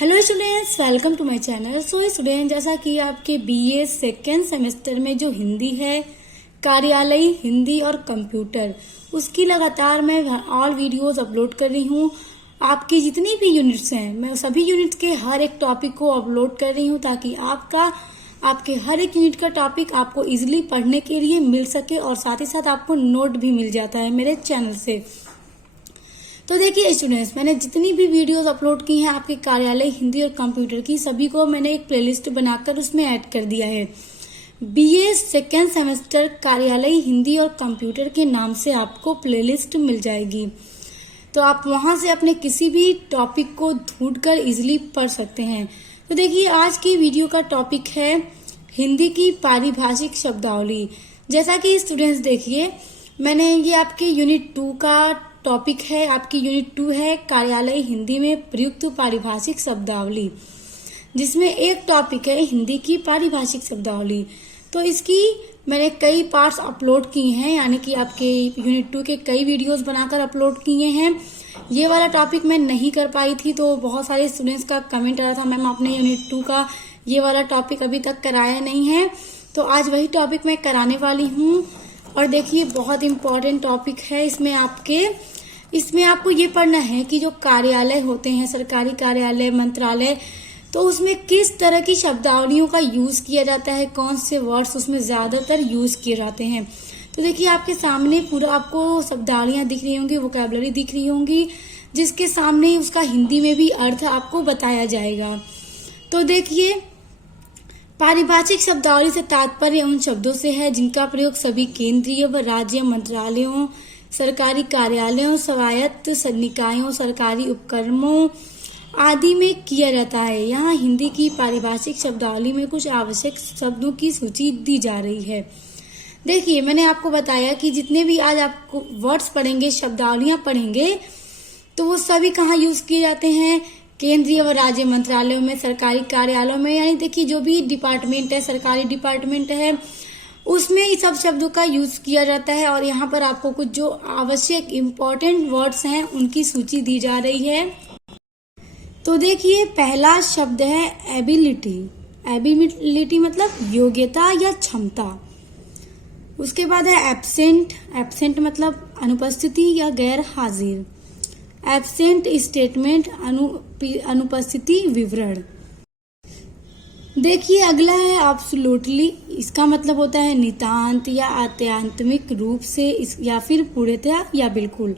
Hello students, welcome to my channel. So student, जैसा कि आपके बीए सेकेंड सेमेस्टर में जो हिंदी है, कार्यालय हिंदी और कंप्यूटर, उसकी लगातार मैं ऑल वीडियोस अपलोड कर रही हूँ। आपकी जितनी भी यूनिट्स हैं, मैं सभी यूनिट्स के हर एक टॉपिक को अपलोड कर रही हूँ ताकि आपके हर एक यूनिट का टॉपिक आपको इजीली पढ़ने के लिए मिल सके और साथ ही साथ आपको नोट भी मिल जाता है मेरे चैनल से। तो देखिए स्टूडेंट्स, मैंने जितनी भी वीडियोस अपलोड की हैं आपके कार्यालय हिंदी और कंप्यूटर की, सभी को मैंने एक प्लेलिस्ट बनाकर उसमें ऐड कर दिया है। बीए सेकेंड सेमेस्टर कार्यालय हिंदी और कंप्यूटर के नाम से आपको प्लेलिस्ट मिल जाएगी, तो आप वहां से अपने किसी भी टॉपिक को ढूंढकर इजीली पढ़ सकते हैं। तो देखिए, आज की वीडियो का टॉपिक है हिंदी की पारिभाषिक शब्दावली। जैसा कि स्टूडेंट्स देखिए, मैंने ये आपके यूनिट 2 का टॉपिक है। आपकी यूनिट 2 है कार्यालय हिंदी में प्रयुक्त पारिभाषिक शब्दावली, जिसमें एक टॉपिक है हिंदी की पारिभाषिक शब्दावली। तो इसकी मैंने कई पार्ट्स अपलोड किए हैं, यानी कि आपके यूनिट 2 के कई वीडियोस बनाकर अपलोड किए हैं। ये वाला टॉपिक मैं नहीं कर पाई थी, तो बहुत सारे स्टूडेंट्स का कमेंट आ रहा था, मैम आपने यूनिट 2 का ये वाला टॉपिक अभी तक कराया नहीं है। तो आज वही टॉपिक मैं कराने वाली हूँ। और देखिए, बहुत इम्पोर्टेंट टॉपिक है। इसमें आपको ये पढ़ना है कि जो कार्यालय होते हैं, सरकारी कार्यालय, मंत्रालय, तो उसमें किस तरह की शब्दावलियों का यूज किया जाता है, कौन से वर्ड्स उसमें ज्यादातर यूज किए जाते हैं। तो देखिए, आपके सामने पूरा आपको शब्दावलियां दिख रही होंगी, वोकैबुलरी दिख रही होंगी, जिसके सामने उसका हिंदी में भी अर्थ आपको बताया जाएगा। तो देखिए, पारिभाषिक शब्दावली से तात्पर्य उन शब्दों से है जिनका प्रयोग सभी केंद्रीय व राज्य मंत्रालयों, सरकारी कार्यालयों, स्वायत्त निकायों, सरकारी उपक्रमों आदि में किया जाता है। यहाँ हिंदी की पारिभाषिक शब्दावली में कुछ आवश्यक शब्दों की सूची दी जा रही है। देखिए, मैंने आपको बताया कि जितने भी आज आपको वर्ड्स पढ़ेंगे, शब्दावलियां पढ़ेंगे, तो वो सभी कहाँ यूज किए जाते हैं? केंद्रीय व राज्य मंत्रालयों में, सरकारी कार्यालयों में। यानी देखिए, जो भी डिपार्टमेंट है, सरकारी डिपार्टमेंट है, उसमें इस सब शब्दों का यूज किया जाता है। और यहाँ पर आपको कुछ जो आवश्यक इम्पोर्टेंट वर्ड्स हैं उनकी सूची दी जा रही है। तो देखिए, पहला शब्द है एबिलिटी। एबिलिटी मतलब योग्यता या क्षमता। उसके बाद है एब्सेंट। एब्सेंट मतलब अनुपस्थिति या गैर हाजिर। एब्सेंट स्टेटमेंट अनुपस्थिति विवरण। देखिए, अगला है एब्सोल्युटली। इसका मतलब होता है नितांत या आत्यांतमिक रूप से, या फिर पूर्णतया या बिल्कुल।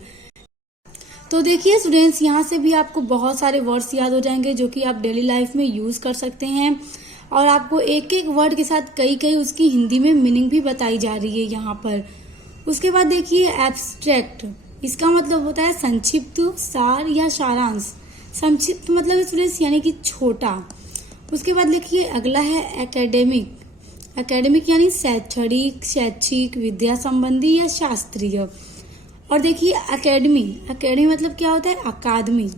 तो देखिए स्टूडेंट्स, यहाँ से भी आपको बहुत सारे वर्ड्स याद हो जाएंगे जो कि आप डेली लाइफ में यूज कर सकते हैं। और आपको एक एक वर्ड के साथ कई उसकी हिंदी में मीनिंग भी बताई जा रही है यहाँ पर। उसके बाद देखिए एब्स्ट्रैक्ट। इसका मतलब होता है संक्षिप्त, सार या सारांश। संक्षिप्त मतलब स्टूडेंट्स यानी कि छोटा। उसके बाद लिखिए, अगला है एकेडमिक। एकेडमिक यानी शैक्षणिक, शैक्षिक, विद्या संबंधी या शास्त्रीय। और देखिए एकेडमी मतलब क्या होता है? अकादमी।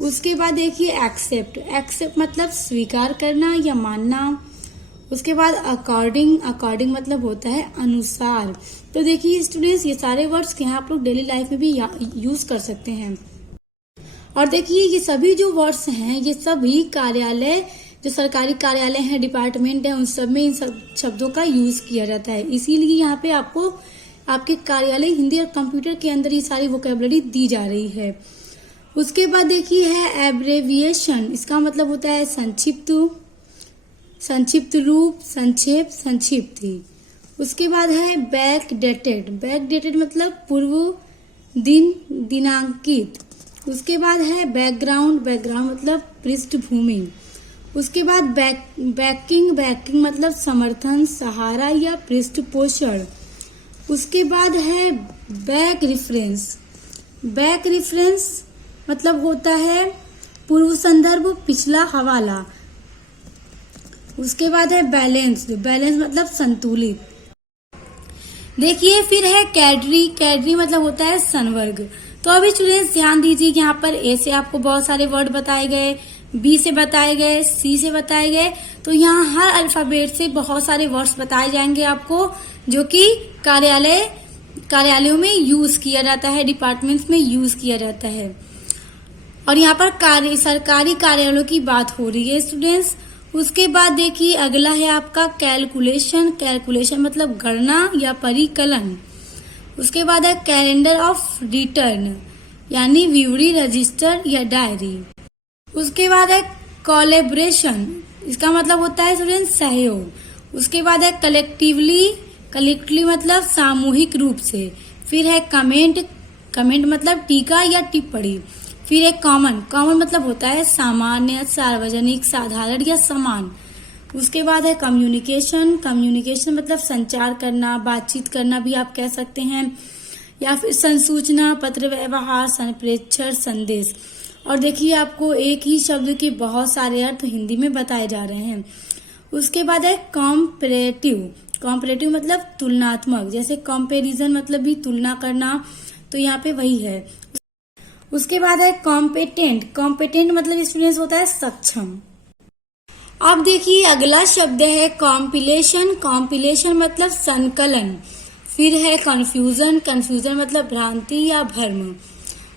उसके बाद देखिए एक्सेप्ट। एक्सेप्ट मतलब स्वीकार करना या मानना। उसके बाद अकॉर्डिंग मतलब होता है अनुसार। तो देखिए स्टूडेंट्स, ये सारे वर्ड्स यहाँ आप लोग डेली लाइफ में भी यूज कर सकते हैं। और देखिए, ये सभी जो वर्ड्स हैं, ये सभी कार्यालय, जो सरकारी कार्यालय हैं, डिपार्टमेंट है, उन सब में इन सब शब्दों का यूज किया जाता है। इसीलिए यहाँ पे आपको आपके कार्यालय हिंदी और कंप्यूटर के अंदर ये सारी वोकैबुलरी दी जा रही है। उसके बाद देखिए है एब्रेविएशन। इसका मतलब होता है संक्षिप्त, संक्षिप्त रूप, संक्षेप, संक्षिप्ति। उसके बाद है बैकडेटेड। बैकडेटेड मतलब पूर्व दिनांकित। उसके बाद है बैकग्राउंड। बैकग्राउंड मतलब पृष्ठभूमि। उसके बाद बैकिंग मतलब समर्थन, सहारा या पृष्ठपोषण। उसके बाद है बैक रेफरेंस। बैक रेफरेंस मतलब होता है पूर्व संदर्भ, पिछला हवाला। उसके बाद है बैलेंस मतलब संतुलित। देखिए, फिर है कैडरी। कैडरी मतलब होता है संवर्ग। तो अभी स्टूडेंट्स ध्यान दीजिए, यहाँ पर ए से आपको बहुत सारे वर्ड बताए गए, बी से बताए गए, सी से बताए गए। तो यहाँ हर अल्फाबेट से बहुत सारे वर्ड्स बताए जाएंगे आपको, जो कि कार्यालयों में यूज किया जाता है, डिपार्टमेंट्स में यूज किया जाता है। और यहाँ पर सरकारी कार्यालयों की बात हो रही है स्टूडेंट्स। उसके बाद देखिए अगला है आपका कैलकुलेशन। कैलकुलेशन मतलब गणना या परिकलन। उसके बाद है कैलेंडर ऑफ रिटर्न यानी विवरी, रजिस्टर या डायरी। उसके बाद है कोलैबोरेशन, इसका मतलब होता है स्टूडेंट सहयोग। उसके बाद है कलेक्टिवली मतलब सामूहिक रूप से। फिर है कमेंट मतलब टीका या टिप्पणी। फिर है कॉमन मतलब होता है सामान्य, सार्वजनिक, साधारण या समान। उसके बाद है कम्युनिकेशन मतलब संचार करना, बातचीत करना भी आप कह सकते हैं, या फिर संसूचना, पत्र व्यवहार, संप्रेषण, संदेश। और देखिए आपको एक ही शब्द के बहुत सारे अर्थ हिंदी में बताए जा रहे हैं। उसके बाद है कॉम्परेटिव मतलब तुलनात्मक, जैसे कंपैरिजन मतलब भी तुलना करना, तो यहाँ पे वही है। उसके बाद है कॉम्पिटेंट मतलब स्टूडेंट्स होता है सक्षम। अब देखिए अगला शब्द है कॉम्पिलेशन मतलब संकलन। फिर है कंफ्यूजन मतलब भ्रांति या भ्रम।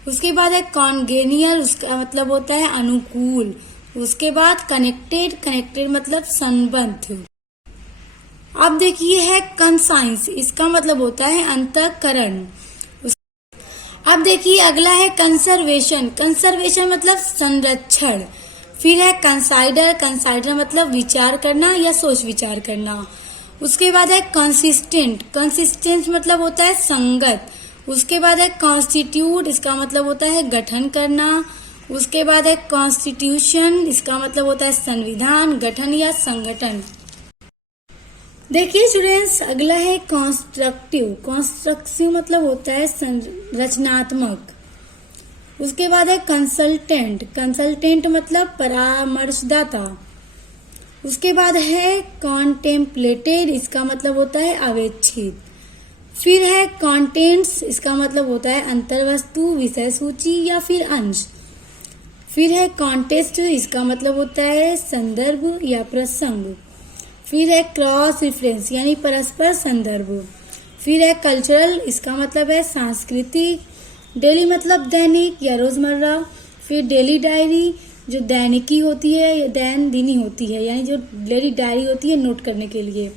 उसके बाद है कॉन्गेनियल, उसका मतलब होता है अनुकूल। उसके बाद कनेक्टेड मतलब संबद्ध। अब देखिए है कंसाइंस, इसका मतलब होता है अंतःकरण। अब देखिए अगला है कंसर्वेशन मतलब संरक्षण। फिर है कंसाइडर मतलब विचार करना या सोच विचार करना। उसके बाद है कंसिस्टेंट मतलब होता है संगत। उसके बाद है कॉन्स्टिट्यूट, इसका मतलब होता है गठन करना। उसके बाद है कॉन्स्टिट्यूशन, इसका मतलब होता है संविधान, गठन या संगठन। देखिए स्टूडेंट्स अगला है कॉन्स्ट्रक्टिव मतलब होता है रचनात्मक। उसके बाद है कंसल्टेंट मतलब परामर्शदाता। उसके बाद है कॉन्टेम्पलेटेड, इसका मतलब होता है अवेक्षित। फिर है कंटेंट्स, इसका मतलब होता है अंतर्वस्तु, विषय सूची या फिर अंश। फिर है कॉन्टेस्ट, इसका मतलब होता है संदर्भ या प्रसंग। फिर है क्रॉस रेफरेंस यानी परस्पर संदर्भ। फिर है कल्चरल, इसका मतलब है सांस्कृतिक। डेली मतलब दैनिक या रोजमर्रा। फिर डेली डायरी जो दैनिकी होती है या दिनी होती है, यानी जो डेली डायरी होती है नोट करने के लिए।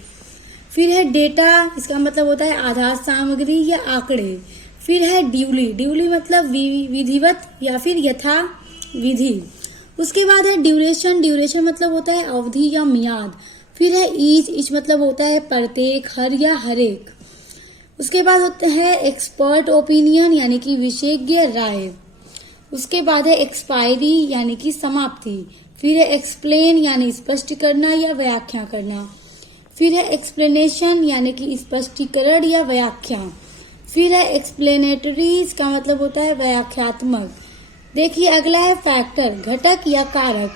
फिर है डेटा, इसका मतलब होता है आधार सामग्री या आंकड़े। फिर है ड्यूली मतलब विधिवत या फिर यथा विधि। उसके बाद है ड्यूरेशन मतलब होता है अवधि या मियाद। फिर है ईच मतलब होता है प्रत्येक, हर या हरेक। उसके बाद होता है एक्सपर्ट ओपिनियन यानी कि विशेषज्ञ राय। उसके बाद है एक्सपायरी यानी कि समाप्ति। फिर है एक्सप्लेन यानी स्पष्ट करना या व्याख्या करना। फिर है एक्सप्लेनेशन यानी कि स्पष्टीकरण या व्याख्या। फिर है एक्सप्लेनेटरी, इसका मतलब होता है व्याख्यात्मक। देखिए अगला है फैक्टर, घटक या कारक।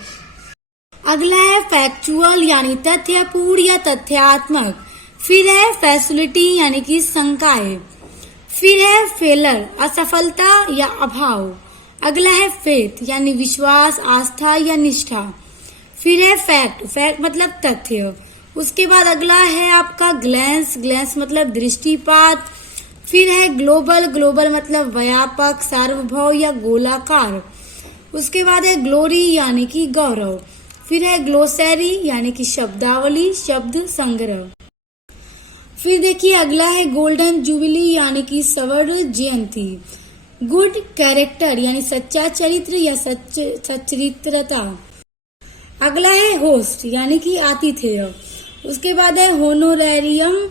अगला है फैक्चुअल यानी तथ्यपूर्ण या तथ्यात्मक। फिर है फैसिलिटी यानी कि शंकाएं। फिर है फेलर, असफलता या अभाव। अगला है फेथ यानी विश्वास, आस्था या निष्ठा। फिर है फैक्ट मतलब तथ्य। उसके बाद अगला है आपका ग्लैंस मतलब दृष्टिपात। फिर है ग्लोबल मतलब व्यापक, सार्वभौम या गोलाकार। उसके बाद है ग्लोरी यानी कि गौरव। फिर है ग्लोसरी यानी कि शब्दावली, शब्द संग्रह। फिर देखिए अगला है गोल्डन जुबिली यानी कि स्वर्ण जयंती। गुड कैरेक्टर यानी सच्चा चरित्र या सच्चरित्रता। अगला है होस्ट यानी कि आतिथेय। उसके बाद है होनोरेरियम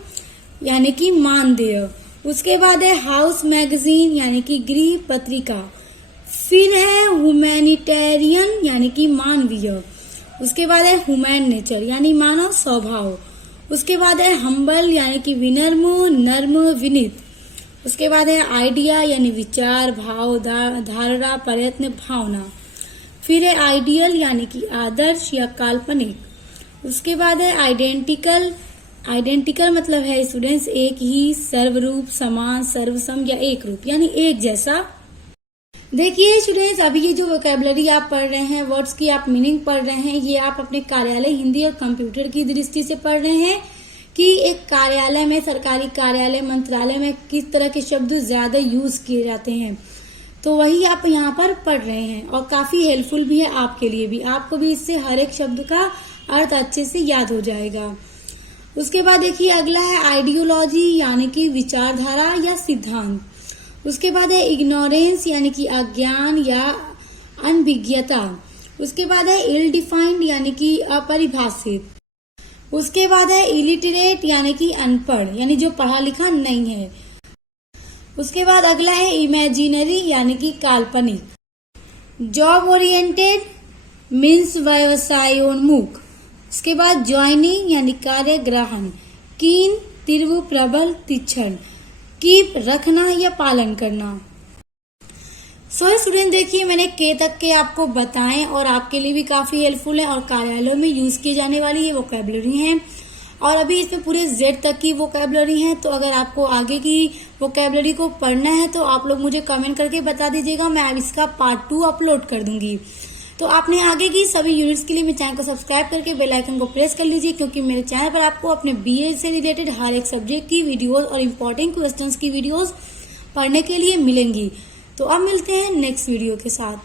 यानी कि मानदेय। उसके बाद है हाउस मैगजीन यानी कि गृह पत्रिका। फिर है ह्यूमैनिटेरियन यानी कि मानवीय। उसके बाद है ह्यूमैन नेचर यानी मानव स्वभाव। उसके बाद है हम्बल यानी कि विनम्र, नर्म, विनीत। उसके बाद है आइडिया यानी विचार, भाव, धारणा, प्रयत्न, भावना। फिर है आइडियल यानी कि आदर्श या काल्पनिक। उसके बाद है आइडेंटिकल मतलब है स्टूडेंट्स एक ही, सर्वरूप, समान, सर्वसम या एक रूप यानी एक जैसा। देखिए स्टूडेंट्स अभी ये जो वोकैबुलरी आप पढ़ रहे हैं, वर्ड्स की आप मीनिंग पढ़ रहे हैं, ये आप अपने कार्यालय हिंदी और कंप्यूटर की दृष्टि से पढ़ रहे हैं कि एक कार्यालय में, सरकारी कार्यालय, मंत्रालय में किस तरह के शब्द ज्यादा यूज किए जाते हैं। तो वही आप यहाँ पर पढ़ रहे हैं और काफी हेल्पफुल भी है आपके लिए भी। आपको भी इससे हर एक शब्द का अर्थ अच्छे से याद हो जाएगा। उसके बाद देखिए अगला है आइडियोलॉजी यानी कि विचारधारा या सिद्धांत। उसके बाद है इग्नोरेंस यानी कि अज्ञान या अनभिज्ञता। उसके बाद है इल डिफाइंड यानी कि अपरिभाषित। उसके बाद है इलिटरेट यानी कि अनपढ़ यानी जो पढ़ा लिखा नहीं है। उसके बाद अगला है इमेजिनरी यानी कि काल्पनिक। जॉब ओरिएंटेड मीन्स व्यवसायोन्मुख। उसके बाद ज्वाइनिंग यानी कार्य ग्रहण। कीन तीव्र प्रबल तीक्ष्ण। कीप रखना या पालन करना। सो स्टूडेंट देखिए मैंने के तक के आपको बताएं और आपके लिए भी काफी हेल्पफुल है और कार्यालयों में यूज की जाने वाली ये वोकैबुलरी है। और अभी इसमें पूरे जेड तक की वोकैबुलरी है। तो अगर आपको आगे की वोकैबुलरी को पढ़ना है तो आप लोग मुझे कमेंट करके बता दीजिएगा, मैं अब इसका पार्ट 2 अपलोड कर दूंगी। तो आपने आगे की सभी यूनिट्स के लिए मेरे चैनल को सब्सक्राइब करके बेल आइकन को प्रेस कर लीजिए, क्योंकि मेरे चैनल पर आपको अपने बीए से रिलेटेड हर एक सब्जेक्ट की वीडियोस और इम्पोर्टेंट क्वेश्चंस की वीडियोस पढ़ने के लिए मिलेंगी। तो अब मिलते हैं नेक्स्ट वीडियो के साथ।